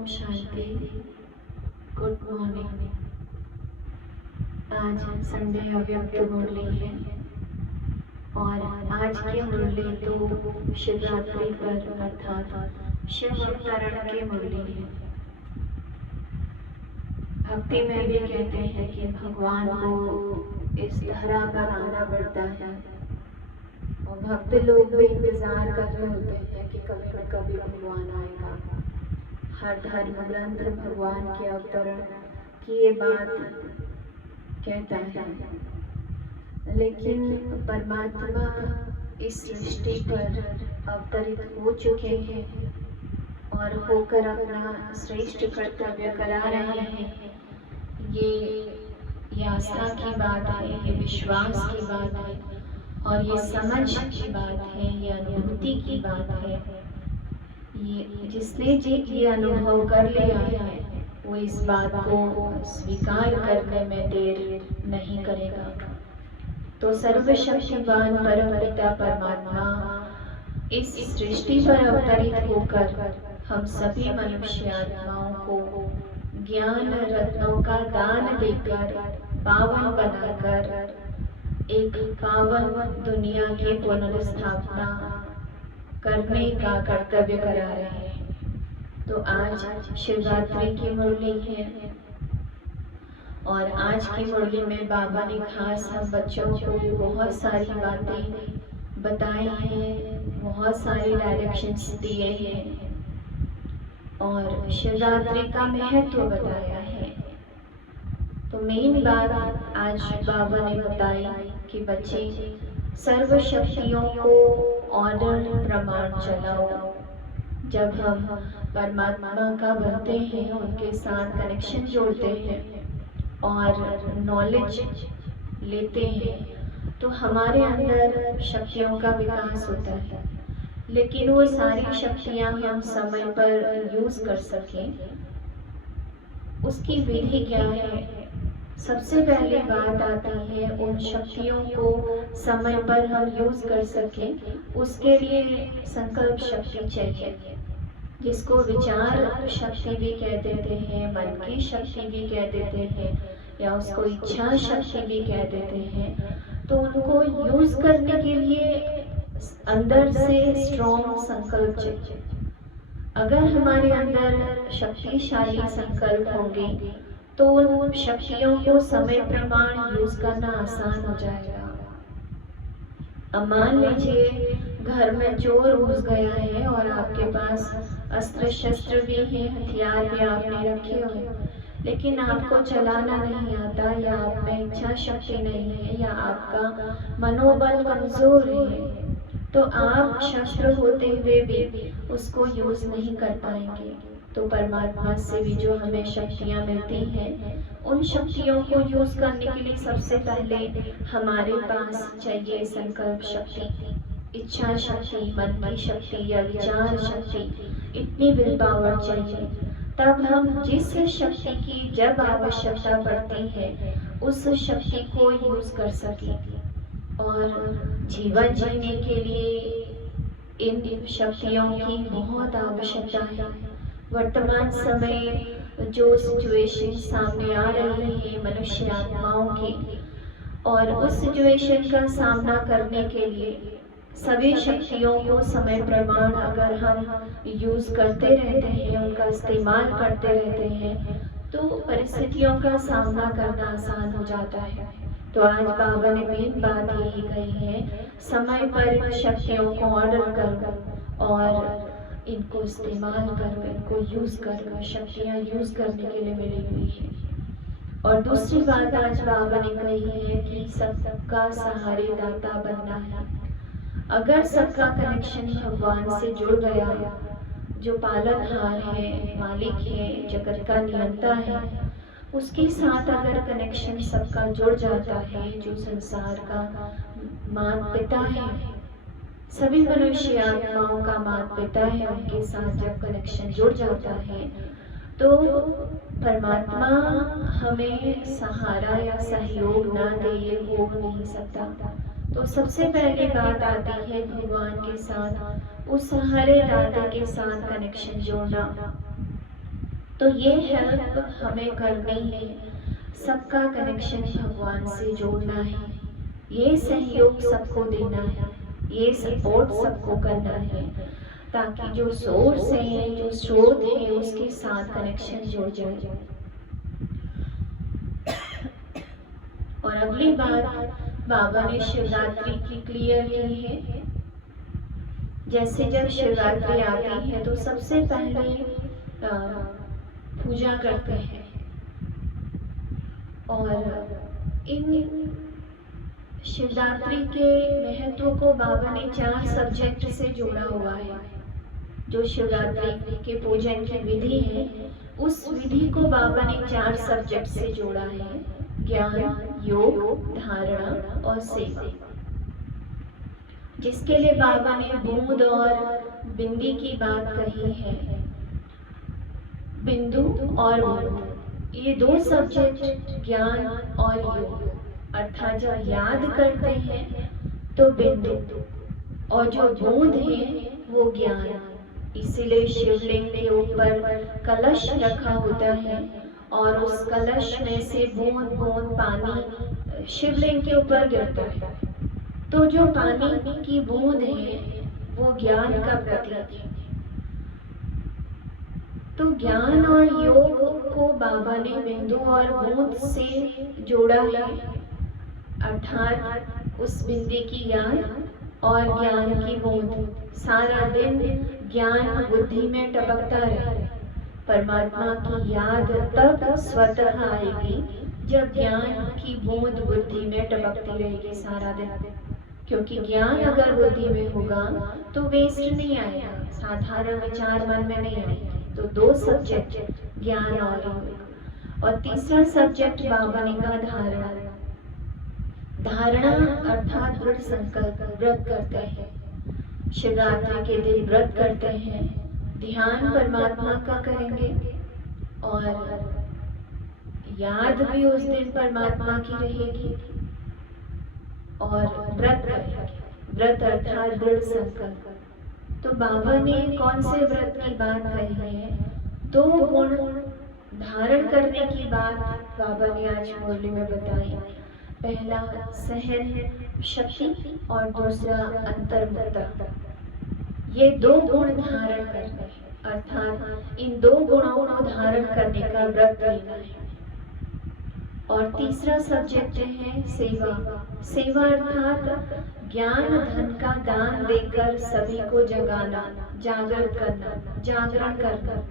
ओम शांति। Good morning. आज Sunday अव्यक्त मुरली है और आज की मुरली तो शिवरात्रि पर अर्थात शिव अवतरण की मुरली है। भक्ति में भी कहते हैं कि भगवान को इस धरा पर आना पड़ता है और भक्त लोग भी इंतजार कर रहे होते हैं कि कभी न कभी भगवान आएगा। हर धर्म ग्रंथ भगवान के अवतरण की ये बात कहता है, लेकिन परमात्मा इस सृष्टि पर अवतरित हो चुके हैं और होकर अपना श्रेष्ठ कर्तव्य करा रहे हैं। ये आस्था की बात है, ये विश्वास की बात है और ये समझ की बात है, ये अनुभूति की बात है। ये जिसने ये अनुभव कर लिया है वो इस बात को स्वीकार करने में देर नहीं करेगा। तो सर्वशक्तिवान परमपिता परमात्मा इस सृष्टि पर अवतरित होकर हम सभी मनुष्य आत्माओं को ज्ञान रत्नों का दान देकर पावन बनाकर एक पावन दुनिया की पुनर्स्थापना करने का कर्तव्य करा रहे हैं। तो आज शिवरात्रि की मुरली है और आज की मुरली में बाबा ने खास हम बच्चों को बहुत सारी बातें बताई हैं, बहुत सारे डायरेक्शंस दिए हैं और शिवरात्रि का महत्व बताया है। तो मेन बात आज बाबा ने बताई कि बच्चे सर्व शक्तियों को ऑर्डर प्रमाण चलाओ। जब हम परमात्मा का बनते हैं, उनके साथ कनेक्शन जोड़ते हैं और नॉलेज लेते हैं तो हमारे अंदर शक्तियों का विकास होता है। लेकिन वो सारी शक्तियां हम समय पर यूज कर सकें, उसकी विधि क्या है? सबसे पहले बात आती है उन शक्तियों को समय पर हम यूज कर सकें, उसके लिए संकल्प शक्ति चाहिए, जिसको विचार शक्ति भी कह देते हैं, मन की शक्ति भी कह देते हैं या उसको इच्छा शक्ति भी कह देते हैं। तो उनको यूज करने के लिए अंदर से स्ट्रॉन्ग संकल्प चाहिए। अगर हमारे अंदर शक्तिशाली संकल्प होंगे तो उन शक्तियों को समय प्रमाण यूज करना आसान हो जाएगा। अब मान लीजिए घर में चोर घुस गया है और आपके पास अस्त्र शस्त्र भी है, हथियार भी आपने रखे हुए, लेकिन आपको चलाना नहीं आता या आप में इच्छा शक्ति नहीं है या आपका मनोबल कमजोर है, तो आप शस्त्र होते हुए भी उसको यूज नहीं कर पाएंगे। तो परमात्मा से भी जो हमें शक्तियाँ मिलती हैं, उन शक्तियों को यूज करने के लिए सबसे पहले हमारे पास चाहिए संकल्प शक्ति, इच्छा शक्ति, मन की शक्ति या विचार शक्ति, इतनी विल पावर चाहिए। तब हम जिस शक्ति की जब आवश्यकता पड़ती है उस शक्ति को यूज कर सके। और जीवन जीने के लिए इन शक्तियों की बहुत आवश्यकता है। वर्तमान समय जो सिचुएशन सामने आ रही है मनुष्य आत्माओं की, और उस सिचुएशन का सामना करने के लिए सभी शक्तियों को समय प्रमाण अगर हम यूज करते रहते हैं, उनका इस्तेमाल करते रहते हैं, तो परिस्थितियों का सामना करना आसान हो जाता है। तो आज बाबा ने मेन बात यही कही है, समय पर शक्तियों को ऑर्डर करो और इनको इस्तेमाल करो, इनको यूज करो। शक्तियाँ यूज करने के लिए मिली हुई है। और दूसरी बात आज बाबा ने कही है कि सबका सहारे दाता बनना है। अगर सबका कनेक्शन भगवान से जुड़ गया, जो पालनहार है, मालिक है, जगत का नियंता है, उसके साथ अगर कनेक्शन सबका जुड़ जाता है, जो संसार का माता पिता है, सभी मनुष्य आत्माओं का माता पिता है, उनके साथ जब कनेक्शन जुड़ जाता है तो परमात्मा हमें सहारा या सहयोग ना दे, ये हो नहीं सकता। तो सबसे पहले बात आती है भगवान के साथ, उस सहारे दाता के साथ कनेक्शन जोड़ना। तो ये हेल्प हमें करनी है, सबका कनेक्शन भगवान से जोड़ना है, ये सहयोग सबको देना है, ये सपोर्ट सबको करना है, ताकि जो सोर्स है, जो स्रोत है, उसके साथ कनेक्शन जुड़ जाए। और अगली बात बाबा ने शिवरात्रि की क्लियर की है। जैसे जब शिवरात्रि आती है तो सबसे पहले पूजा करते हैं, और इन शिवरात्रि के महत्व को बाबा ने 4 सब्जेक्ट से जोड़ा हुआ है। जो शिवरात्रि के पूजन की विधि है, उस विधि को बाबा ने 4 सब्जेक्ट से जोड़ा है: ज्ञान, योग, धारणा और सेवा। जिसके लिए बाबा ने बूंद और बिंदी की बात कही है। बिंदु और बूंद, ये 2 सब्जेक्ट ज्ञान और योग, अर्थात जब याद करते हैं तो बिंदु, और जो बूंद है वो ज्ञान। इसीलिए शिवलिंग के ऊपर कलश रखा होता है और उस कलश में से बूंद बूंद पानी शिवलिंग के ऊपर गिरता है। तो जो पानी की बूंद है वो ज्ञान का प्रतीक है। तो ज्ञान और योग को बाबा ने बिंदु और बूंद से जोड़ा है, अर्थात उस बिंदी की याद और ज्ञान की बूंद। सारा दिन ज्ञान बुद्धि में टपकता रहे। परमात्मा की याद तब स्वतः आएगी जब ज्ञान की बूंद बुद्धि में टपकती रहेगी सारा दिन। क्योंकि ज्ञान अगर बुद्धि में होगा तो वेस्ट नहीं आएगा, साधारण विचार मन में नहीं आएंगे। तो 2 सब्जेक्ट ज्ञान और योग। और तीसरा सब्जेक्ट बाबा ने कहा धारणा। धारणा अर्थात दृढ़ संकल्प। व्रत करते हैं, शिवरात्रि के दिन व्रत करते हैं, ध्यान परमात्मा का करेंगे और याद भी उस दिन परमात्मा की रहेगी और व्रत करेंगे। व्रत अर्थात दृढ़ संकल्प। तो बाबा ने कौन से व्रत की बात कही है? 2 गुण धारण करने की बात बाबा ने आज मुरली में बताई। पहला सहन शक्ति और दूसरा अंतर्मुखता। ये 2 गुण धारण करने हैं, अर्थात इन 2 गुणों को धारण करने का व्रत लेना है। और तीसरा सब्जेक्ट है सेवा। सेवा अर्थात ज्ञान धन का दान देकर सभी को जगाना, जागृत करना, जागरण करना,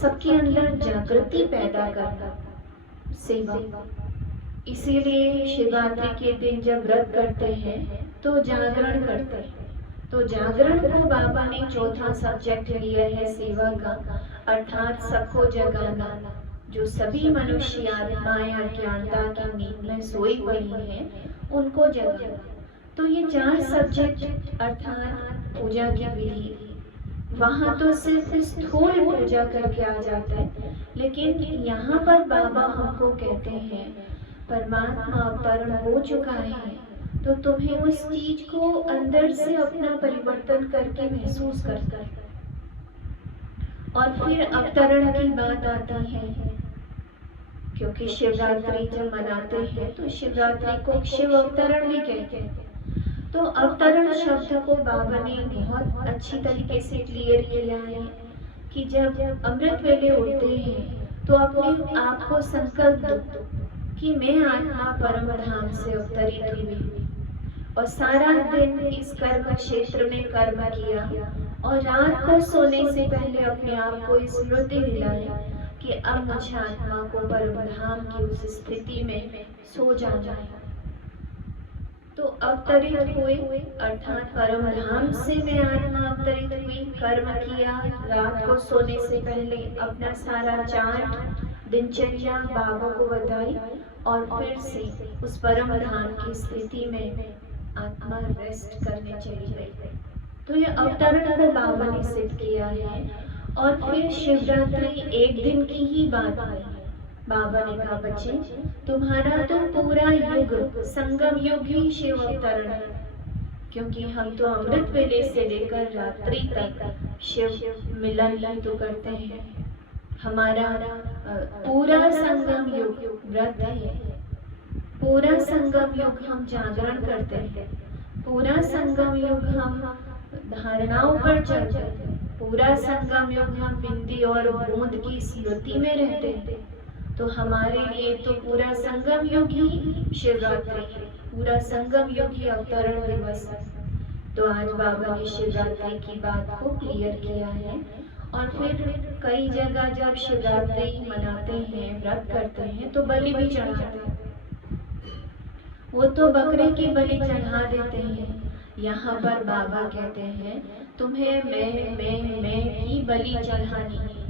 सबके अंदर जागृति पैदा करना, सेवा। इसीलिए शिवरात्रि के दिन जब व्रत करते हैं तो जागरण करते हैं। तो जागरण को बाबा ने चौथा सब्जेक्ट लिया है सेवा का, अर्थात सबको जगाना। जो सभी मनुष्य आत्माएं अज्ञानता की नींद में सोई पड़ी हैं, उनको जगाना। तो ये 4 सब्जेक्ट अर्थात पूजा की विधि, वहाँ तो सिर्फ स्थूल पूजा करके आ जाता है, लेकिन यहाँ पर बाबा हमको कहते हैं परमात्मा अवतरण हो चुका है, तो तुम्हें उस चीज को अंदर से अपना परिवर्तन करके महसूस करना है। और फिर अवतरण की बात आती है, क्योंकि शिवरात्रि जब मनाते हैं तो शिवरात्रि को शिव अवतरण भी कहते हैं। तो अवतरण शब्द को बाबा ने बहुत अच्छी तरीके से क्लियर किया है कि जब अमृत वेले उठते हैं तो अपने आप को संकल्प दो कि मैं आत्मा परम धाम से अवतरित हुई और सारा दिन इस कर्म क्षेत्र में कर्म किया, और रात को सोने से पहले अपने आप को स्मृति दिलाई कि अब मुझे आत्मा को परम धाम की उस स्थिति में सो जाना है। तो अवतरित हुए अर्थात परम धाम से मैं आत्मा अवतरित हुई, कर्म किया, रात को सोने से पहले अपना सारा चार्ट दिनचर्या बाबा को बताई और फिर से उस परम धाम की स्थिति में आत्मा रेस्ट करने चली गई। तो ये अवतरण को बाबा ने सिद्ध किया है। और फिर शिवरात्रि एक दिन की ही बात है। बाबा ने कहा बच्चे, तुम्हारा तो पूरा युग संगम युग ही शिव अवतरण है, क्योंकि हम तो अमृत वेले से लेकर रात्रि तक शिव मिलन ही तो करते हैं। हमारा पूरा संगम युग व्रत है। पूरा संगम युग हम जागरण करते हैं। पूरा संगम युग हम धारणाओं पर चलते हैं। पूरा संगम युग हम बिंदी और बूंद की स्मृति में रहते हैं। तो हमारे लिए तो पूरा संगम युग ही शिवरात्रि है। पूरा संगम युग ही अवतरण दिवस है। तो आज बाबा ने शिवरात्रि की बात को क्लियर किया है। और फिर कई जगह जब शिवरात्रि मनाते हैं, व्रत करते हैं, तो बलि भी चढ़ाते हैं। वो तो बकरे की बलि चढ़ा देते हैं। यहाँ पर बाबा कहते हैं तुम्हें मैं ही बलि चढ़ानी है।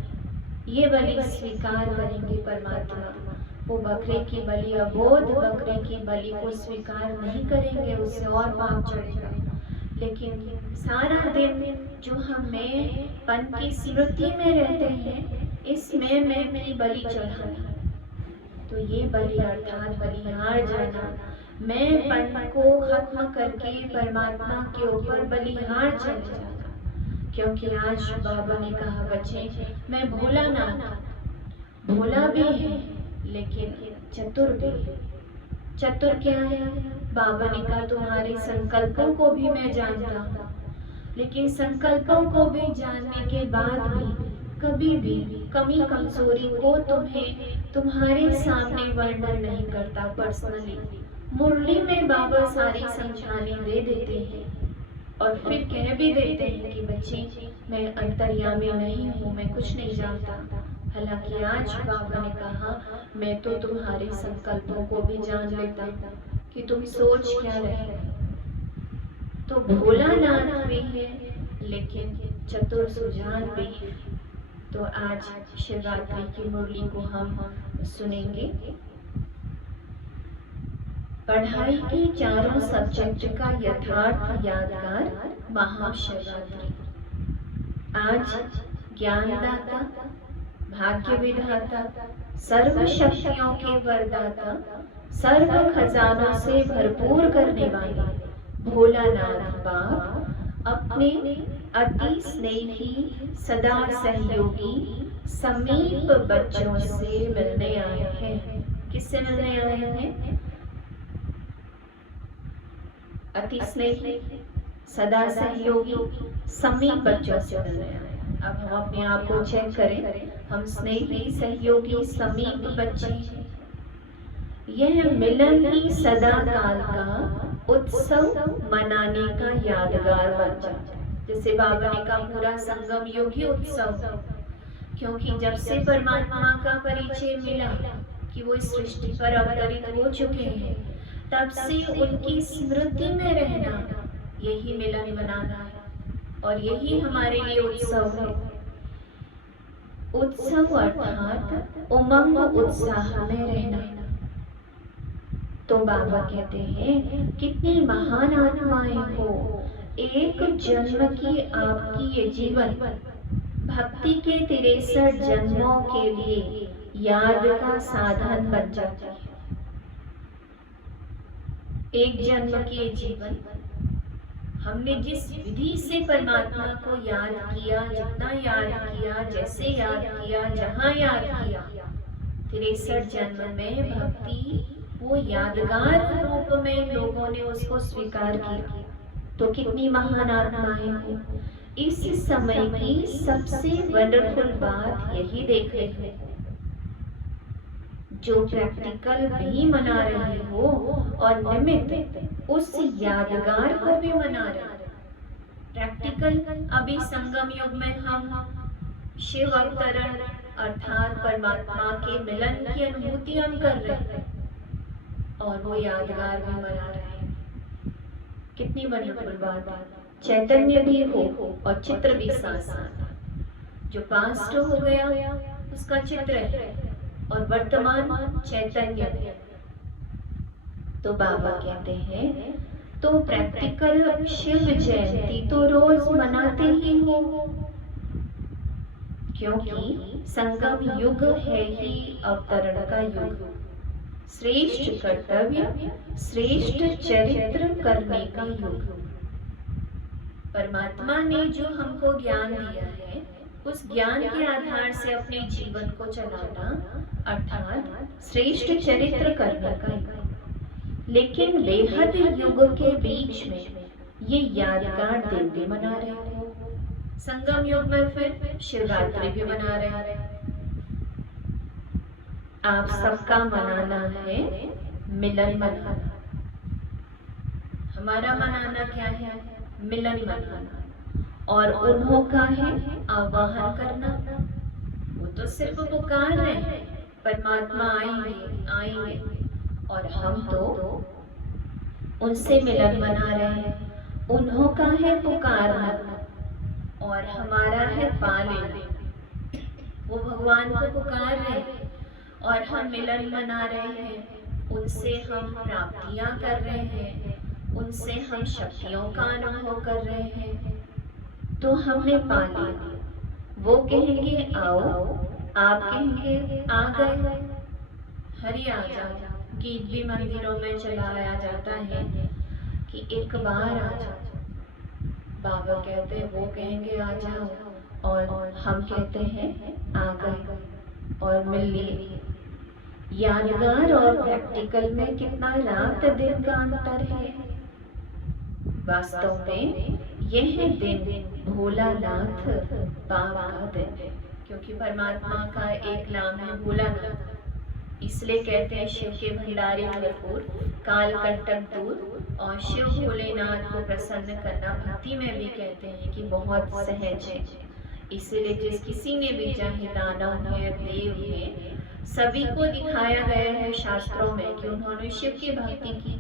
ये बलि स्वीकार करेंगे परमात्मा। वो बकरे की बलि, अबोध बकरे की बलि को स्वीकार नहीं करेंगे, उससे और पाप चढ़ेगा। लेकिन सारा दिन जो हम मैं पन की स्मृति में रहते हैं, इस मैं की बलि चढ़ाना। तो ये बलि अर्थात बलिहार जाना, मैं पन को खत्म करके परमात्मा के ऊपर बलिहार चढ़ जाना। क्योंकि आज बाबा ने कहा बच्चे, मैं भोला ना, भोला भी है लेकिन चतुर भी है। चतुर क्या है? बाबा ने कहा तुम्हारे संकल्पों को भी मैं जानता हूँ, लेकिन संकल्पों को भी जानने के बाद भी कभी भी कमी कमजोरी को तुम्हारे सामने वर्णन नहीं करता। पर्सनली मुरली में बाबा सारी समझाने दे देते हैं और फिर कह भी देते हैं कि बच्चे मैं अंतर्यामी नहीं हूँ, मैं कुछ नहीं जानता। हालांकि आज बाबा ने कहा मैं तो तुम्हारे संकल्पों को भी जान लेता हूँ कि तुम सोच क्या रहे। तो भोलानाथ भी है लेकिन चतुर सुजान भी है। तो आज शिवरात्रि की मुरली को हम सुनेंगे। पढ़ाई के चारों सब्जेक्ट का यथार्थ यादगार महाशिवरात्रि। आज ज्ञानदाता, भाग्य विधाता, सर्व शक्तियों के वरदाता, सर्व खजानों से भरपूर करने वाले भोलानाथ बाप अपने अति स्नेही, सदा सहयोगी, समीप बच्चों से मिलने आए हैं। किससे मिलने आए हैं? अति स्नेही, सदा सहयोगी, समीप बच्चों से मिलने आए। अब हम अपने आप को चेक करें, हम स्नेही, सहयोगी, समीप बच्चे। यह मिलन ही सदा काल का उत्सव मनाने का यादगार बन जाता है। जैसे बाबा ने कहा पूरा संगम युग ही उत्सव, क्योंकि जब से परमात्मा का परिचय मिला कि वो इस सृष्टि पर अवतरित हो चुके हैं, तब से उनकी स्मृति में रहना यही मिलन मनाना है और यही हमारे लिए उत्सव है। उत्सव अर्थात उमंग उत्साह में रहना। तो बाबा कहते हैं कितनी महान आत्माएं हो, एक जन्म की आपकी ये जीवन भक्ति के 63 जन्मों के लिए याद का साधन बन जाता है। एक जन्म के जीवन हमने जिस विधि से परमात्मा को याद किया, जितना याद किया, जैसे याद किया, जहाँ याद किया, 63 जन्म में भक्ति वो यादगार रूप में लोगों ने उसको स्वीकार किया। तो कितनी महान आत्माएं हो। इस समय की सबसे वंडरफुल बात यही देख रहे हैं, जो प्रैक्टिकल भी मना रहे हो और निमित्त उस यादगार को भी मना रहे हो। प्रैक्टिकल अभी संगम युग में हम शिव अवतरण अर्थात परमात्मा के मिलन की अनुभूति हम कर रहे हैं और वो यादगार भी मना रहे हैं। कितनी वंडरफुल बात है। चैतन्य भी हो और चित्र भी साथ साथ। जो पास्ट हो गया उसका चित्र है और वर्तमान चैतन्य है। तो बाबा कहते हैं तो प्रैक्टिकल शिव जयंती तो रोज मनाते ही हो, क्योंकि संगम युग है ही अवतरण का युग। श्रेष्ठ कर्तव्य, श्रेष्ठ चरित्र करने का युग। परमात्मा ने जो हमको ज्ञान दिया है उस ज्ञान के आधार से अपने जीवन को चलाना अर्थात श्रेष्ठ चरित्र करने का। लेकिन बेहद युग के बीच में ये यादगार दिन भी मना रहे हैं। संगम युग में फिर शिवरात्रि भी मना रहे हैं। आप सबका मनाना है मिलन मनाना। हमारा मनाना क्या है? मिलन मनाना। और उन्हों का है आवाहन करना। वो तो सिर्फ पुकार रहे हैं, परमात्मा आएंगे आएंगे, और हम तो उनसे मिलन मना रहे हैं। उन्हों का है पुकारना और हमारा है पालेना। वो भगवान को पुकार रहे हैं और हम मिलन मना रहे हैं। उनसे हम प्राप्तियां कर रहे हैं, उनसे हम शक्तियों का अनुभव कर रहे हैं। तो हमने पा लिया। वो कहेंगे आओ, आप कहेंगे आ गए, हरि आ जाओ। गीत भी मंदिरों में चलाया जाता है कि एक बार आ जाओ। बाबा कहते हैं, वो कहेंगे आ जाओ, और हम कहते हैं आ गए और मिल लिए। यादगार और प्रैक्टिकल में कितना रात दिन का अंतर है। वास्तव में यह दिन भोलानाथ बाबा का दिन है, क्योंकि परमात्मा का एक नाम है भोलानाथ। इसलिए कहते हैं शिव के भंडारी भरपूर, काल कंटक दूर, और शिव भोलेनाथ को प्रसन्न करना भक्ति में भी कहते हैं कि बहुत सहज है। इसीलिए जिस किसी ने भी, चाहे दानव है देव है, सभी को दिखाया गया है शास्त्रों में कि उन्होंने शिव की भक्ति की।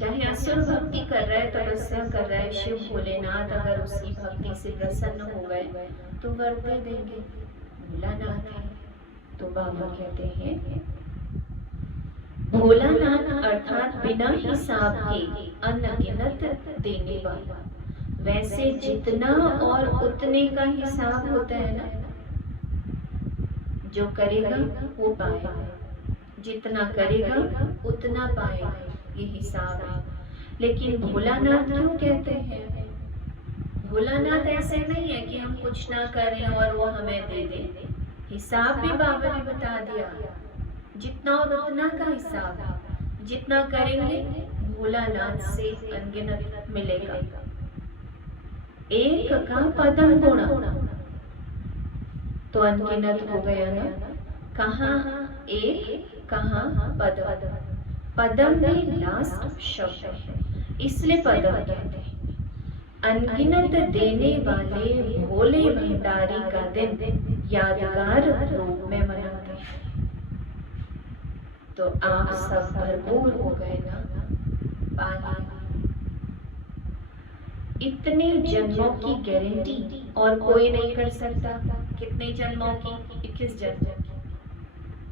चाहे असुर भक्ति कर रहा है, तपस्या कर रहा है, शिव भोलेनाथ अगर उसकी भक्ति से प्रसन्न हो गए तो वर दे देंगे। भोलानाथ है। तो बाबा कहते हैं भोलानाथ अर्थात बिना हिसाब के अनगिनत देने वाला। वैसे जितना और उतने का हिसाब होता है ना, जो करेगा वो पाएगा, जितना करेगा उतना पाएगा, ये हिसाब है। लेकिन भोलानाथ क्यों कहते हैं? भोलानाथ ऐसे नहीं है कि हम कुछ ना करें और वो हमें दे दे। हिसाब भी बाबा ने बता दिया, जितना और उतना का हिसाब है। जितना करेंगे भोलानाथ से अनगिनत मिलेगा। एक का पदम गुणा तो अनगिनत हो गया ना। कहाँ एक, कहाँ पदम। पदम में लास्ट शब्द है, इसलिए पदम कहते हैं। अनगिनत देने वाले भोले भंडारी का दिन यादगार रूप में मनाते हैं। तो आप सब भरपूर हो गए ना पानी। इतने जन्मों की गारंटी और कोई नहीं कर सकता। कितने जन्मों की? 21 जन्मों की।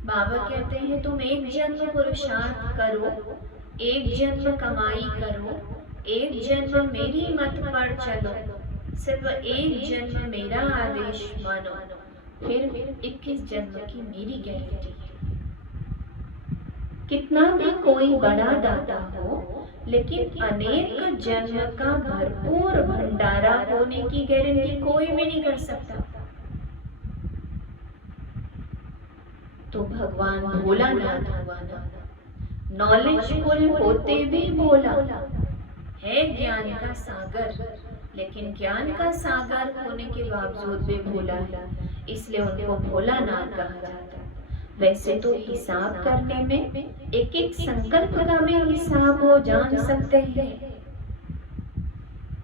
बाबा कहते हैं तुम एक जन्म पुरुषार्थ करो, एक जन्म कमाई करो, एक जन्म मेरी मत पर चलो, सिर्फ एक जन्म मेरा आदेश मानो, फिर 21 जन्म की मेरी गारंटी है। कितना भी कोई बड़ा दाता हो, लेकिन अनेक जन्म का भरपूर भंडारा होने की गारंटी कोई भी नहीं कर सकता। तो भगवान भोलानाथ हुआ ना, नॉलेजफुल होते भी भोला है, ज्ञान का सागर, लेकिन ज्ञान का सागर होने के बावजूद भी भोला है, इसलिए उनको भोलानाथ कहा जाता है। वैसे तो हिसाब करने में एक एक संकल्प का भी हिसाब हो जान सकते हैं।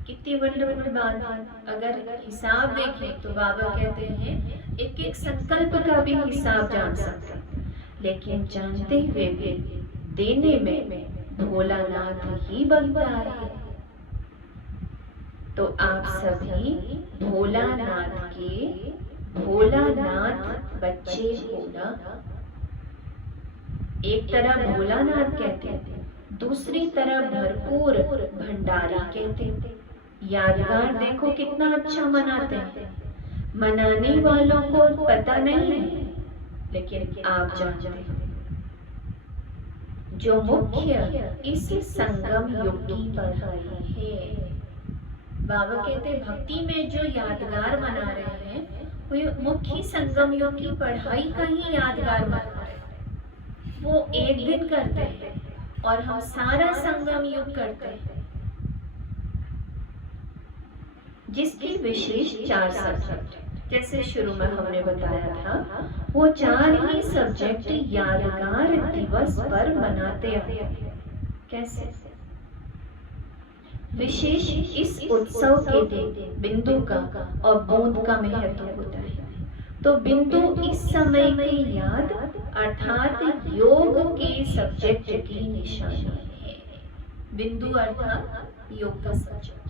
कितनी वंडरफुल बात है। अगर हिसाब देखें तो बाबा कहते हैं एक एक संकल्प का भी हिसाब जान सकते हैं, लेकिन जानते हुए भी देने में भोलानाथ ही बनता है। तो आप सभी भोलानाथ के भोलानाथ बच्चे होना। एक तरह भोलानाथ कहते हैं, दूसरी तरह भरपूर भंडारी कहते हैं। यादगार देखो कितना अच्छा मनाते हैं। मनाने वालों को पता नहीं है, लेकिन आप जानते हैं। जो मुख्य इस संगम युग की पढ़ाई है, बाबा कहते हैं भक्ति में जो यादगार बना रहे हैं वो मुख्य संगम योग की पढ़ाई का ही यादगार बना रहे हैं। वो एक दिन करते हैं और हम सारा संगम योग करते हैं, जिसकी विशेष 4 सब्जेक्ट, जैसे शुरू में हमने बताया था, वो 4 ही सब्जेक्ट यादगार दिवस पर मनाते हैं। कैसे? विशेष इस उत्सव के दिन बिंदु का और बूंद का महत्व होता है। तो बिंदु इस समय की याद अर्थात योग के सब्जेक्ट की निशानी है। बिंदु अर्थात योग का सब्जेक्ट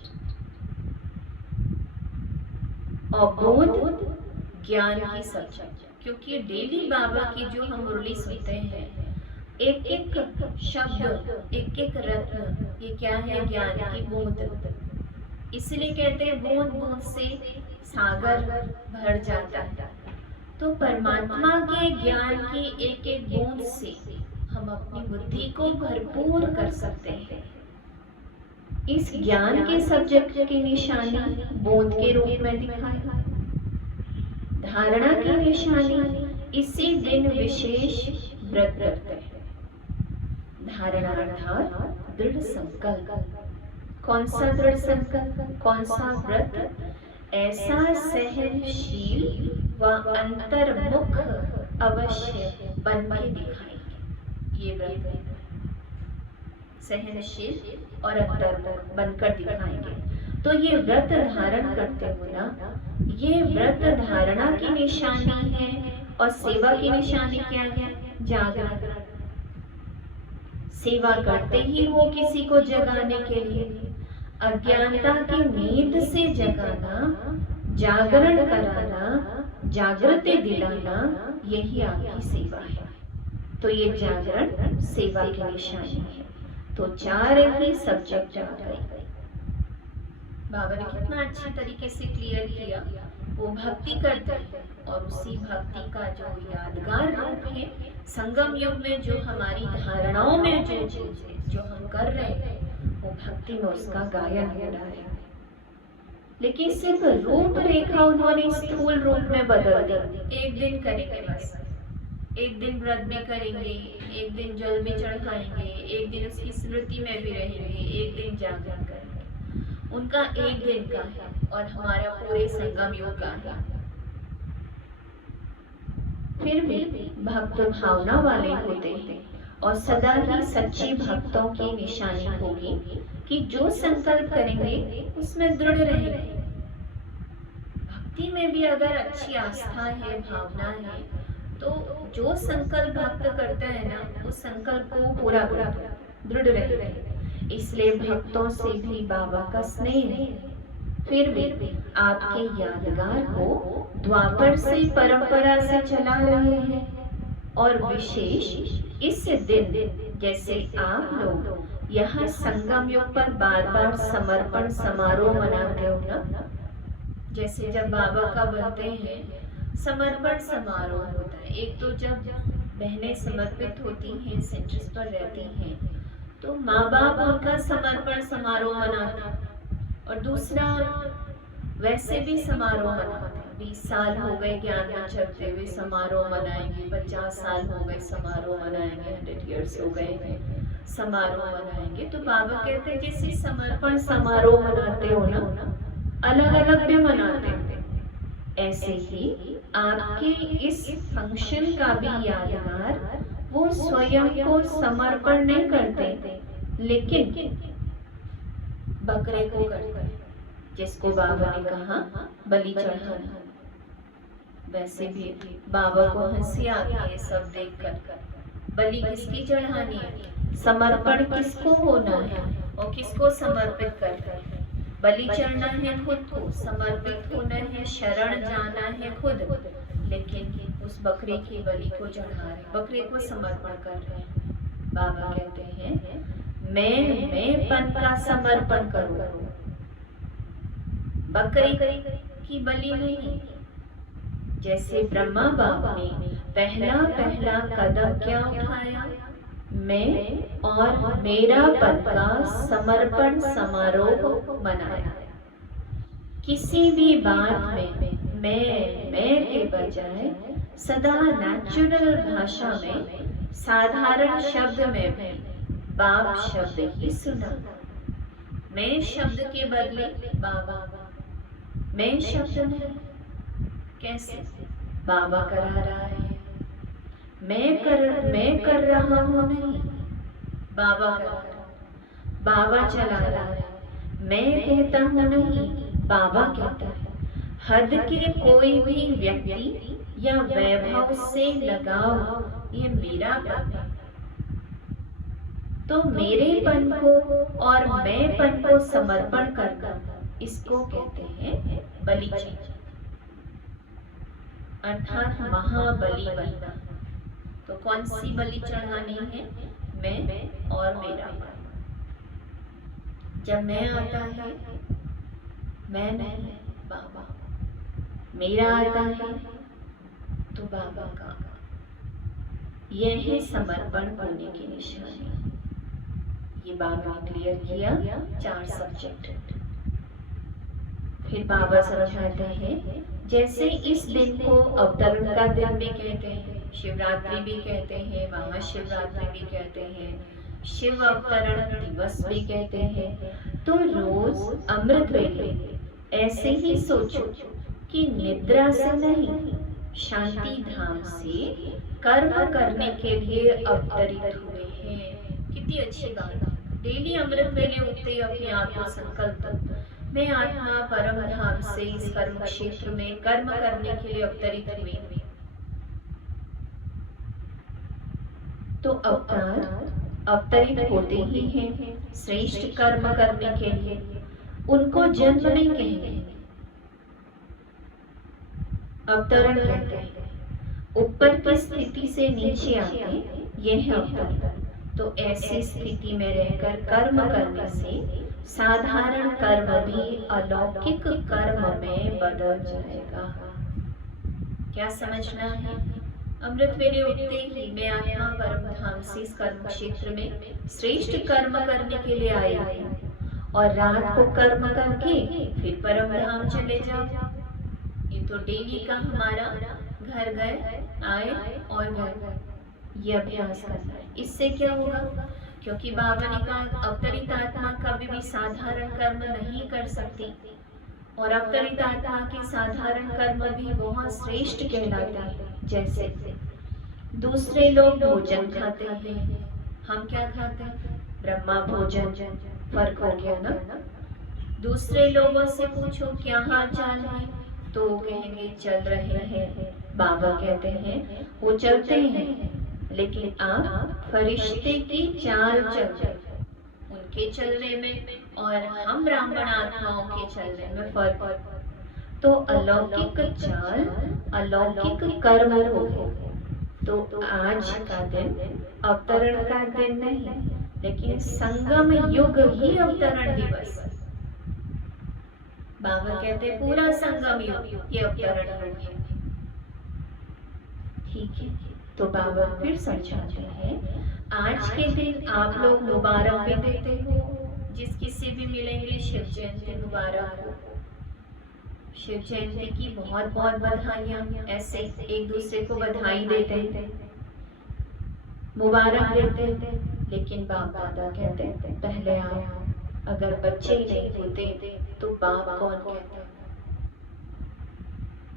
और बूंद ज्ञान की सब्जेक्ट, क्योंकि डेली बाबा की जो हम मुरली सुनते हैं, एक एक शब्द, एक एक रत्न, ये क्या है? ज्ञान की बूंद। इसलिए कहते हैं बूंद बूंद से सागर भर जाता है। तो परमात्मा के ज्ञान की एक एक बूंद से हम अपनी बुद्धि को भरपूर कर सकते हैं। इस ज्ञान के सब्जेक्ट की निशानी बूंद के रूप में दिखाई। धारणा की निशानी इसी दिन विशेष व्रत करते हैं। धारणा अर्थात दृढ़ संकल्प। कौन सा दृढ़ संकल्प? कौन सा व्रत? ऐसा सहनशील व अंतर्मुख अवश्य बन के दिखाएंगे। ये व्रत सहनशील और अंतर्मुख बनकर दिखाएंगे। तो ये व्रत धारण करते हो ना, ये व्रत धारणा की निशानी है और सेवा की निशानी क्या है? जागरण। सेवा करते ही हो किसी को जगाने के लिए, अज्ञानता की नींद से जगाना, जागरण कराना, जागृति दिलाना, यही आपकी सेवा है। तो ये जागरण सेवा की निशानी है। तो 4 ही सब्जेक्ट आ गए। बाबा ने कितना अच्छी तरीके से क्लियर किया। वो भक्ति करते हैं और उसी भक्ति का जो यादगार रूप है संगम युग में, जो हमारी धारणाओं में जो चीज है, जो हम कर रहे हैं, वो भक्ति में उसका गायन हो रहा है। लेकिन सिर्फ रूपरेखा उन्होंने स्थूल रूप में बदल दी। एक दिन करेंगे बस, एक दिन व्रत भी करेंगे, एक दिन जल भी चढ़ाएंगे, एक दिन उसकी स्मृति में भी रहेंगे, एक दिन जागरण करेंगे। उनका एक दिन का है और हमारा पूरे संगम योग का है। फिर भी भक्त भावना वाले होते हैं और सदा ही सच्चे भक्तों की निशानी होगी कि जो संकल्प करेंगे उसमें दृढ़ रहेंगे। भक्ति में भी अगर अच्छी आस्था है, भावना है, तो जो संकल्प भक्त करते हैं ना, उस संकल्प को पूरा करते हैं, दृढ़ रहेंगे। इसलिए भक्तों से भी बाबा का स्नेह है। फिर भी आपके यादगार को द्वापर से परंपरा से चला रहे हैं और विशेष इस दिन, जैसे आप लोग यहाँ संगम युग पर बार बार समर्पण समारोह मनाते हो ना, जैसे जब बाबा का बनते हैं समर्पण समारोह होता है। एक तो जब बहनें समर्पित होती हैं, सेंटर्स पर रहती हैं, तो माँ बाप उनका समर्पण समारोह मनाते, और दूसरा वैसे भी समारोह मनाते। 20 साल हो गए ज्ञान में चलते हुए, समारोह मनाएंगे। 50 साल हो गए, समारोह मनाएंगे। 100 ईयर्स हो गए हैं, समारोह मनाएंगे। तो बाबा कहते हैं जैसे समर्पण समारोह मनाते हो ना, अलग अलग भी मनाते हैं, ऐसे ही आपके इस फंक्शन का भी यादगार वो स्वयं को समर्पण नहीं करते, लेकिन बकरे को करते हैं, जिसको बाबा ने कहा बलि चढ़ाना। वैसे भी बाबा को हंसी आती है सब देखकर। बलि किसकी चढ़ानी है? समर्पण किसको होना है और किसको समर्पित करना है? बलि चढ़ना है खुद को, समर्पित होना है, शरण जाना है खुद, लेकिन उस बकरे की बलि को चढ़ा रहे, बकरे को समर्पण कर रहे हैं। बाबा कहते हैं मैंपन का समर्पण करो, बकरे की बलि नहीं। जैसे ब्रह्मा बाबा ने पहला कदम क्या उठाया? मैं और मेरा पद का समर्पण समारोह मनाया। किसी भी बात में मैं के बजाय सदा नेचुरल भाषा में, साधारण शब्द में भी बाप शब्द ही सुना। मैं शब्द के बदले बाबा, मैं शब्द नहीं। कैसे? बाबा करा रहा है, मैं कर रहा हूं नहीं, बाबा कर रहा है। बाबा चला रहा है, मैं कहता हूं नहीं, बाबा कहता है। हद के कोई भी व्यक्ति या वैभव से लगाव ये मेरा पन है। तो मेरेपन को और मैंपन को समर्पण करना, इसको कहते हैं बलि चढ़ाना, अर्थात महाबली बनना। तो कौन सी बलि चढ़ानी है? मैं और मेरा। जब मैं आता है, मैं नहीं, बाबा। मेरा आता है तो बाबा का। यह है समर्पण होने की निशानी। ये बाबा ने क्लियर किया 4 सब्जेक्ट। फिर बाबा समझाते हैं, जैसे इस दिन को अवतरण का दिन भी कहते हैं, शिवरात्रि भी कहते हैं, महाशिवरात्रि भी कहते हैं, शिव अवतरण दिवस भी कहते हैं। तो रोज अमृत वेले ऐसे ही सोचो कि निद्रा से नहीं, शांति धाम से कर्म करने के लिए अवतरित हुए हैं। कितनी अच्छी बात। डेली अमृत वेले उठते ही अपने आप को संकल्प, मैं आत्मा परम धाम से इस कर्म क्षेत्र में कर्म करने के लिए अवतरित हुए। तो अवतार अवतरित होते ही हैं श्रेष्ठ कर्म करने के लिए। उनको जन्म नहीं कहेंगे, अवतरण कहते हैं। ऊपर की स्थिति से नीचे आते, यह है अवतरण। तो ऐसी स्थिति में रहकर कर्म करने से साधारण कर्म भी अलौकिक कर्म में बदल जाएगा। क्या समझना है? अमृत वेले उठते ही मैं आत्मा परम धाम से इस कर्म क्षेत्र में श्रेष्ठ कर्म करने के लिए आया हूँ, और रात को कर्म करके फिर परम धाम चले जाओ। ये तो डेली का हमारा घर गए आए और गए, ये अभ्यास करना है। इससे क्या होगा? क्योंकि बाबा ने कहा अवतरित आत्मा कभी भी साधारण कर्म नहीं कर सकती, और अवतरित आत्मा के साधारण कर्म भी बहुत श्रेष्ठ कहलाते हैं। जैसे दूसरे लोग भोजन खाते हैं, हम क्या खाते हैं? ब्रह्मा भोजन। फर्क हो गया ना? दूसरे लोगों से पूछो क्या हाल चाल है, तो कहेंगे चल रहे हैं। बाबा कहते हैं वो चलते हैं, लेकिन आप फरिश्ते की चाल चलते, उनके चलने में और हम ब्राह्मण आत्माओं के चलने में फर्क। तो अलौकिक चाल अलौकिक कर्म हो गए। तो आज का दिन अवतरण का दिन नहीं, लेकिन संगम युग ही अवतरण दिवस। बाबा कहते पूरा संगम युग ये अवतरण युग है। ठीक है, तो बाबा फिर समझाते हैं, आज के दिन आप लोग मुबारक भी देते हो, जिस किसी भी मिलेंगे शिव जयंती मुबारक हो। शिव जयंती की बहुत बहुत बधाइयाँ। ऐसे एक दूसरे को बधाई देते हैं, मुबारक देते हैं। लेकिन बाप दादा कहते हैं पहले आप, अगर बच्चे ही नहीं होते तो बाप कौन कहते?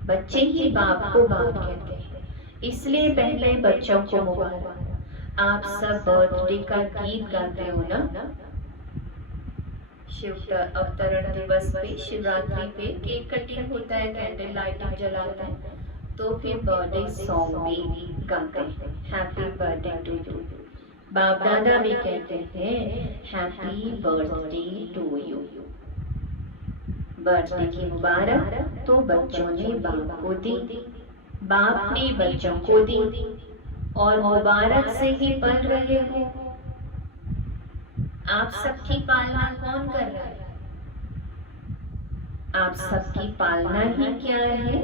बच्चे ही बाप को बाप कहते हैं। इसलिए पहले बच्चों को मुबारक। आप सब बर्थडे का गीत गाते हो ना? शिव अवतरण दिवस पे, शिवरात्रि पे केक कटिंग होता है, कैंडल लाइटिंग जलाते हैं, तो फिर बर्थडे सॉन्ग भी गाते हैं, हैप्पी बर्थडे टू यू। बाप दादा भी कहते हैं happy birthday to you. Birthday की मुबारक तो बच्चों ने बाप को दी, बाप ने बच्चों को दी, और मुबारक से ही पल रहे हो। आप सबकी पालना कौन कर रहा है? आप सबकी पालना ही क्या है?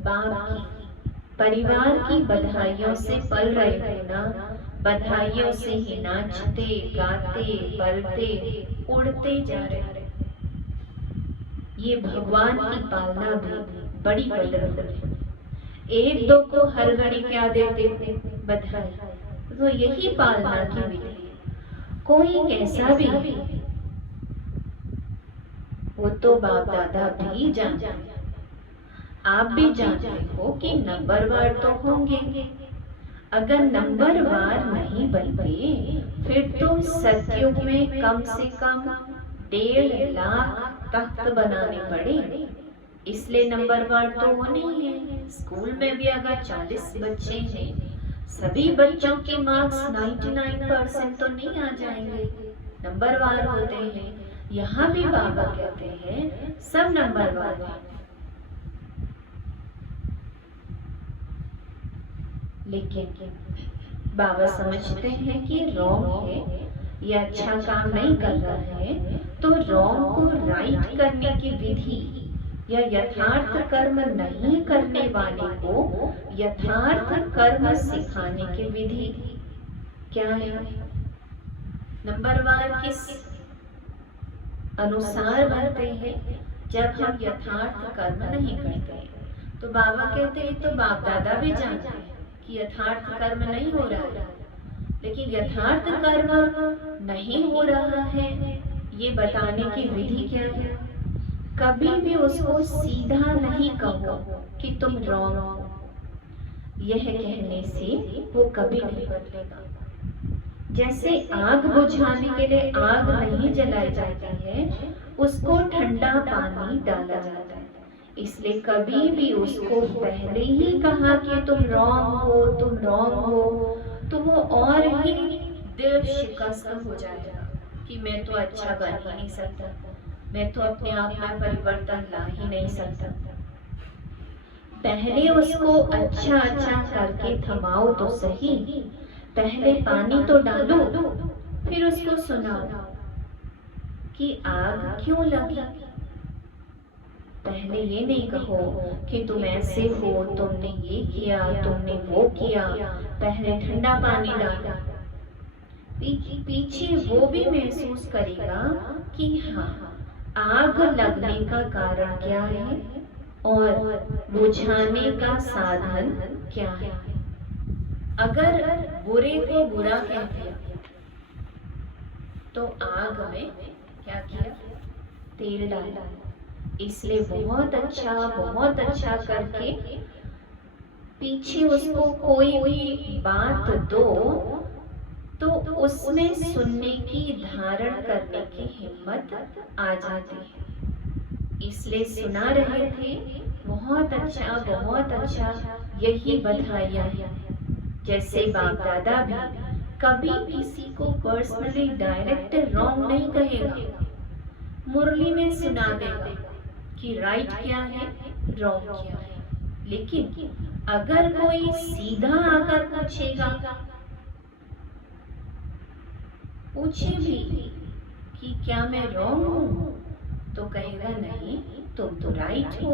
बाप की। परिवार की बधाइयों से पल रहे हो ना? बधाइयों से ही नाचते गाते पलते उड़ते जा रहे। ये भगवान की पालना भी बड़ी वंडरफुल है। एक दो को हर घड़ी क्या देते थे? बधाई। तो यही पालना की विधि है। कोई कैसा भी वो तो बाप दादा भी जानते हैं। आप भी जानते हो कि नंबरवार तो होंगे। अगर नंबरवार नहीं बनते फिर तो सतयुग में कम से कम 1.5 लाख तख्त बनाने पड़े। इसलिए नंबरवार तो होने ही है। स्कूल में भी अगर 40 बच्चे हैं, सभी बच्चों के मार्क्स 99% तो नहीं आ जाएंगे, नंबरवार होते हैं। यहाँ भी बाबा कहते हैं सब नंबरवार है। लेकिन बाबा समझते हैं कि रॉन्ग है, ये अच्छा काम नहीं कर रहा है, तो रॉन्ग को राइट करने की विधि या यथार्थ कर्म नहीं करने वाले को यथार्थ कर्म सिखाने की विधि क्या है? नंबरवार किस अनुसार बनते हैं? जब हम यथार्थ कर्म नहीं करते। तो बाबा कहते हैं तो बाप दादा भी जानते हैं कि यथार्थ कर्म नहीं हो रहा है, लेकिन यथार्थ कर्म नहीं हो रहा है ये बताने की विधि क्या है? कभी भी उसको सीधा नहीं कहो कि तुम रॉन्ग हो। यह कहने से वो कभी नहीं बदलेगा। जैसे आग बुझाने के लिए आग नहीं जलाई जाती है, उसको ठंडा पानी डाला जाता है। इसलिए कभी भी उसको पहले ही कहा कि तुम रॉन्ग हो, तुम रॉन्ग हो, तो वो और ही दिल शिकस्त हो जाएगा कि मैं तो अच्छा बन ही नहीं सकता, मैं तो अपने आप में परिवर्तन ला ही नहीं सकता। पहले उसको अच्छा अच्छा करके थमाओ तो सही, पहले पानी तो डालो, फिर उसको सुनाओ कि आग क्यों लगी। पहले ये नहीं कहो कि तुम ऐसे हो, तुमने ये किया, तुमने वो किया, पहले ठंडा पानी डाला। पीछे वो भी महसूस करेगा कि हाँ, आग लगने का कारण क्या है और बुझाने का साधन क्या है। अगर बुरे को बुरा कह दिया तो आग में क्या किया? तेल डाला। इसलिए बहुत अच्छा करके पीछे उसको कोई भी बात दो तो उसमें सुनने की, धारण करने की हिम्मत आ जाती है। इसलिए सुना रहे थे बहुत अच्छा, यही बधाइयाँ हैं। जैसे बाप दादा भी कभी किसी को पर्सनली डायरेक्ट रॉन्ग नहीं कहेगा, मुरली में सुना देगा कि राइट क्या है, रॉन्ग क्या है। लेकिन अगर कोई सीधा आकर पूछे भी कि क्या मैं रॉन्ग हूँ, तो कहेगा नहीं, तुम तो राइट हो,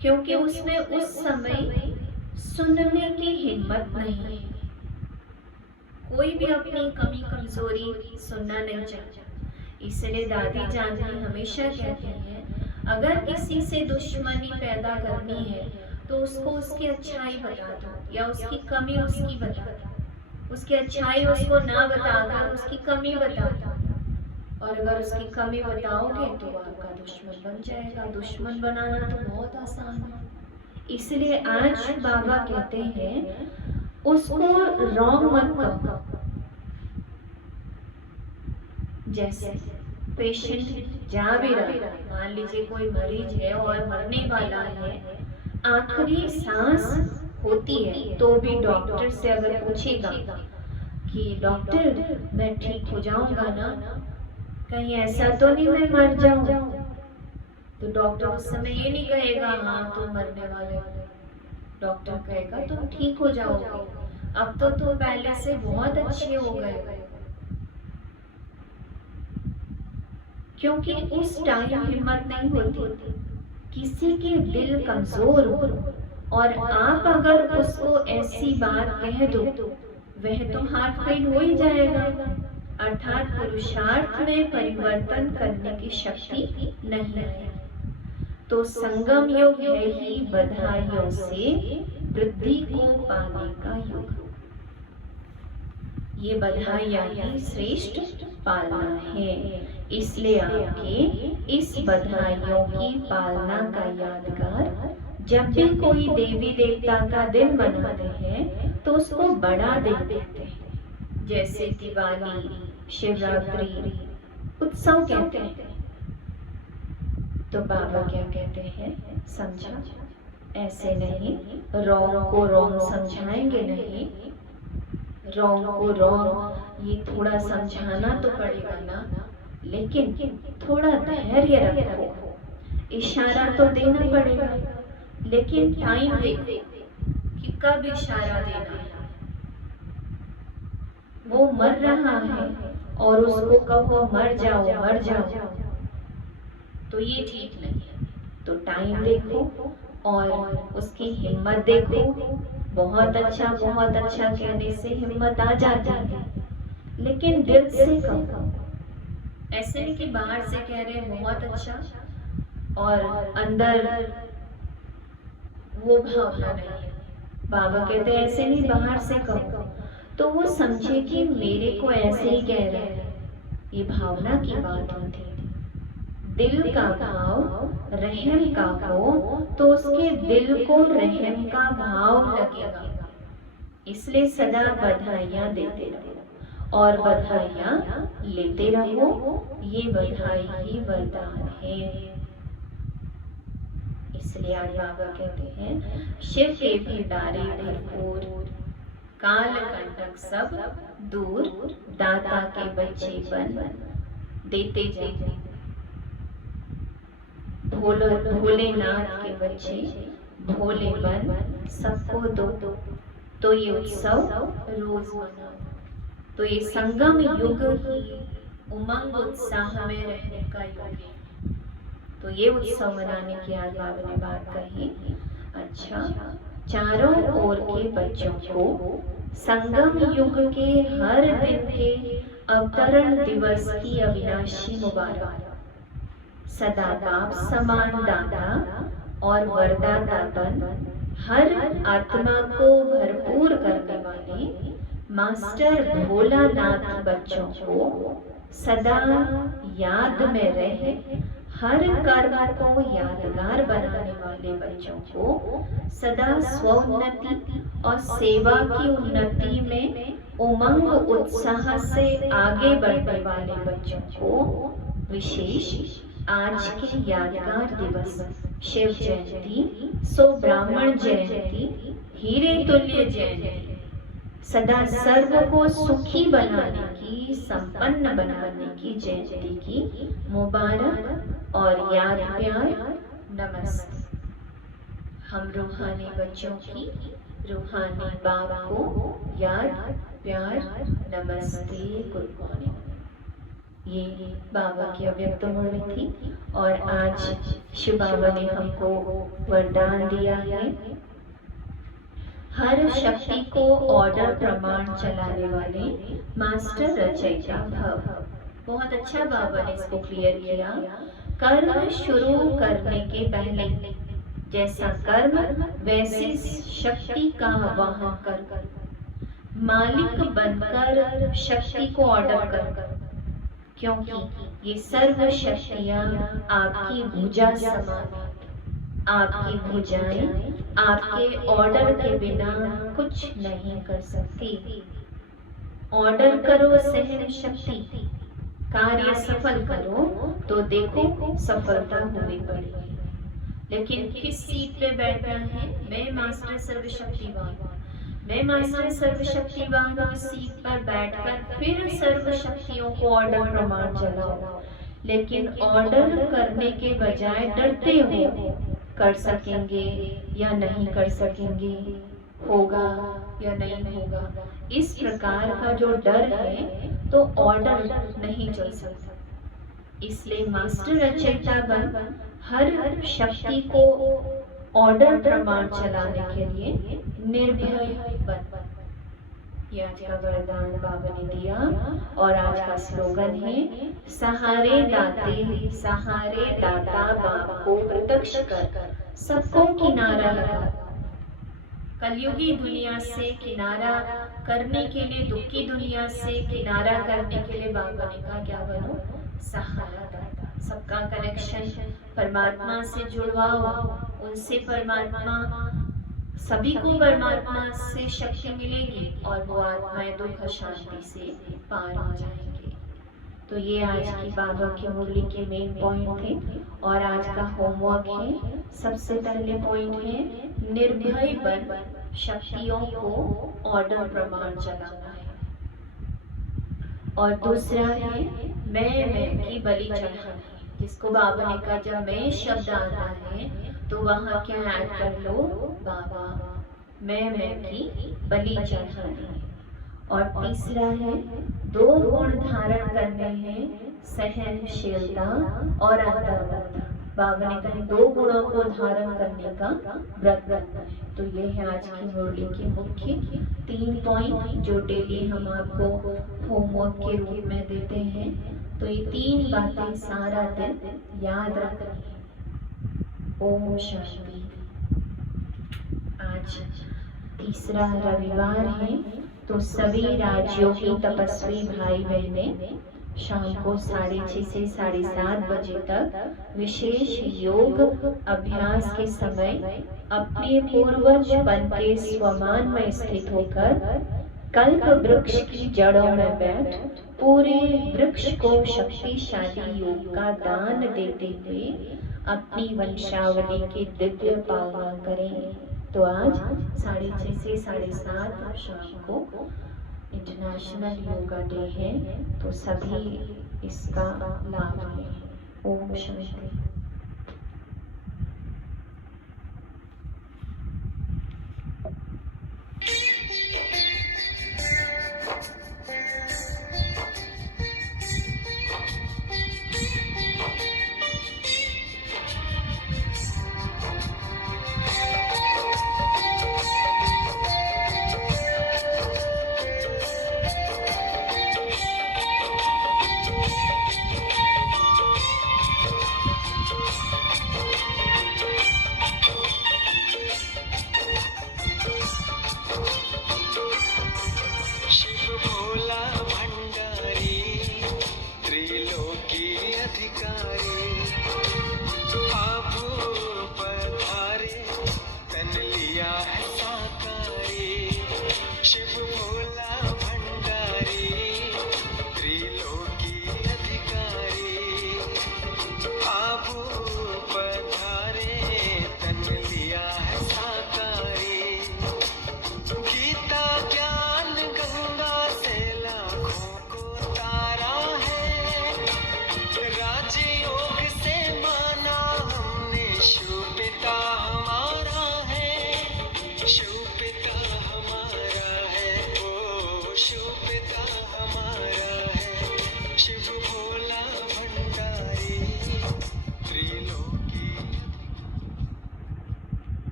क्योंकि उसमें उस समय सुनने की हिम्मत नहीं है। कोई भी अपनी कमी कमजोरी सुनना नहीं चाहता। इसलिए दादी जान जी हमेशा कहती हैं, अगर किसी से दुश्मनी पैदा करनी है तो उसको उसकी अच्छाई बता दो या उसकी कमी उसकी बता दो। उसकी अच्छाई उसको ना बताकर उसकी कमी बता दो, और अगर उसकी कमी बताओगे तो वो आपका दुश्मन बन जाएगा। दुश्मन बनाना तो बहुत आसान है। इसलिए आज बाबा कहते हैं उसको रॉन्ग मत कहो। जैसे पेशेंट जा भी रहा, मान लीजिए कोई मरीज है और मरने वाला है, आखिरी सांस होती है, तो भी डॉक्टर से अगर पूछेगा कि डॉक्टर मैं ठीक हो जाऊंगा ना, कहीं ऐसा तो नहीं मैं मर जाऊं, तो डॉक्टर उस समय ये नहीं कहेगा हाँ तुम मरने वाले हो। डॉक्टर कहेगा तुम ठीक हो जाओगे, अब तो तुम पहले से बहुत अच्छे हो गए। क्योंकि उस टाइम हिम्मत नहीं होती। किसी के दिल कमजोर हो और आप अगर उसको ऐसी बात कह दो, वह तो हार्ट फेल हो ही जाएगा। अर्थात पुरुषार्थ में परिवर्तन करने की शक्ति नहीं है। तो संगम युग है ही बधाइयों से वृद्धि को पाने का युग। ये बधाइयाँ ही श्रेष्ठ पालना है, इसलिए आपके इस बधाइयों की पालना का यादगार जब भी कोई देवी देवता का दिन मनाते हैं तो उसको बड़ा दिन कहते हैं, जैसे दिवाली, शिवरात्रि, उत्सव कहते हैं। तो बाबा क्या कहते हैं, समझा? ऐसे नहीं, रॉन्ग को रॉन्ग समझाएंगे नहीं, रॉन्ग को रॉन्ग ये थोड़ा समझाना तो पड़ेगा ना, लेकिन थोड़ा धैर्य रखो, इशारा तो देना पड़ेगा, लेकिन टाइम देखो कि कब इशारा देना है। वो मर रहा है और उसको कहो मर जाओ मर जाओ, तो ये ठीक नहीं है। तो टाइम देखो और उसकी हिम्मत देखो। बहुत अच्छा कहने से हिम्मत आ जाती है, लेकिन दिल से कहो। ऐसे नहीं कि बाहर से कह रहे हैं बहुत अच्छा और अंदर वो भावना नहीं है। बाबा कहते हैं ऐसे नहीं, बाहर से कहो तो वो समझे कि मेरे को ऐसे ही कह रहे हैं। ये भावना की बात होती है। दिल का भाव रहम का हो तो उसके दिल को रहम का भाव लगेगा। इसलिए सदा बधाइयाँ देते रहो और बधाइयाँ लेते रहो। ये बधाई ही वरदान है। इसलिए आज बाबा कहते हैं शिव के भंडारे भरपूर, काल कंटक सब दूर, दाता के बच्चे बन देते जाओ। भोलेनाथ के बच्चे भोले बन सबको दो। तो ये उत्सव रोज मनाओ। तो ये संगम युग ही उमंग उत्साह में रहने का युग है। तो ये उत्सव मनाने की आज बाबा ने बात कही। अच्छा, चारों ओर के बच्चों को संगम युग के हर दिन के अवतरण दिवस की अविनाशी मुबारक। सदा बाप समान दाता और वरदाता बन हर आत्मा को भरपूर करने वाले मास्टर भोलानाथ बच्चों को सदा याद में रहे, हर कर्म को यादगार बनाने वाले बच्चों को सदा स्वोन्नति और सेवा की उन्नति में उमंग उत्साह से आगे बढ़ने वाले बच्चों को विशेष आज के यादगार दिवस शिव जयंती, सो ब्राह्मण जयंती, हीरे तुल्य जयंती, सदा सर्व को सुखी बनाने की, संपन्न बनाने की जयंती की मुबारक और याद प्यार नमस्ते। हम रूहानी बच्चों की रूहानी बाप को याद प्यार नमस्ते, गुड मॉर्निंग। ये बाबा की अव्यक्त वाणी थी और आज शिव बाबा ने हमको वरदान दिया है, हर शक्ति को ऑर्डर प्रमाण चलाने वाले मास्टर रचयिता भव। बहुत अच्छा बाबा ने इसको क्लियर किया। कर्म शुरू करने के पहले जैसा कर्म वैसी शक्ति का वाहन कर, मालिक बनकर शक्ति को ऑर्डर कर, क्योंकि ये सर्व शक्तियाँ आपकी भुजा समान। आपकी भुजाएं आपके ऑर्डर के बिना कुछ नहीं कर सकती। ऑर्डर करो सहन शक्ति, कार्य सफल करो तो देखो सफलता हुई पड़ेगी। लेकिन किस सीट पे बैठना है? मैं मास्टर सर्वशक्तिवान, मैं मास्टर सर्वशक्तिवान उस सीट पर बैठकर फिर सर्व शक्तियों को ऑर्डर प्रमाण चलाओ। लेकिन ऑर्डर करने के बजाय डरते हो, कर सकेंगे या नहीं कर सकेंगे, होगा या नहीं होगा, इस प्रकार का जो डर है तो ऑर्डर नहीं चल सकता। इसलिए मास्टर रचयिता बन हर शक्ति को ऑर्डर प्रमाण चलाने के लिए निर्भय बन। ये आज का वरदान बाबा ने दिया। और आज का स्लोगन है, सहारे दाता बाप को प्रत्यक्ष कर, सबको किनारा लगा। कलयुगी दुनिया से किनारा करने के लिए, दुखी दुनिया से किनारा करने के लिए बाबा ने कहा क्या बनो, सहारा दाता। सबका कनेक्शन परमात्मा से जुड़वाओ, उनसे परमात्मा, सभी को परमात्मा से शक्ति मिलेगी और वो आत्माएं दुख शांति से पार हो जाएंगे। तो ये आज की बाबा की मुरली के मेन पॉइंट थे। और आज का होमवर्क है, सबसे पहले पॉइंट है, निर्भय बन शक्तियों को ऑर्डर प्रमाण चलाना है। और दूसरा है, मैं की बलि चढ़ाना है। जिसको बाबा ने कहा जब मैं शब्द आता है तो वहाँ क्या ऐड कर लो, बाबा मैं की बलि चढ़ानी है। और तीसरा है, 2 गुण धारण करने हैं, सहनशीलता और अंतर्मुखता। बाबा ने कहा 2 गुणों को धारण करने का व्रत रखना है। तो ये है आज की मुरली के मुख्य 3 पॉइंट जो डेली हम आपको होमवर्क के रूप में देते हैं। तो ये 3 बातें सारा दिन याद रखनी है। ओम शांति। आज तीसरा रविवार है, तो सभी राजयोगी तपस्वी भाई बहनें शाम को 6:30 से 7:30 बजे तक विशेष योग अभ्यास के समय अपने पूर्वजपन के स्वमान में स्थित होकर कल्प वृक्ष की जड़ों में बैठ पूरे वृक्ष को शक्तिशाली योग का दान देते हुए अपनी वंशावली के दिव्य पावन करें। तो आज 6:30 से 7:30 शाम को इंटरनेशनल योगा डे है, तो सभी इसका लाभ लें। ओम शांति।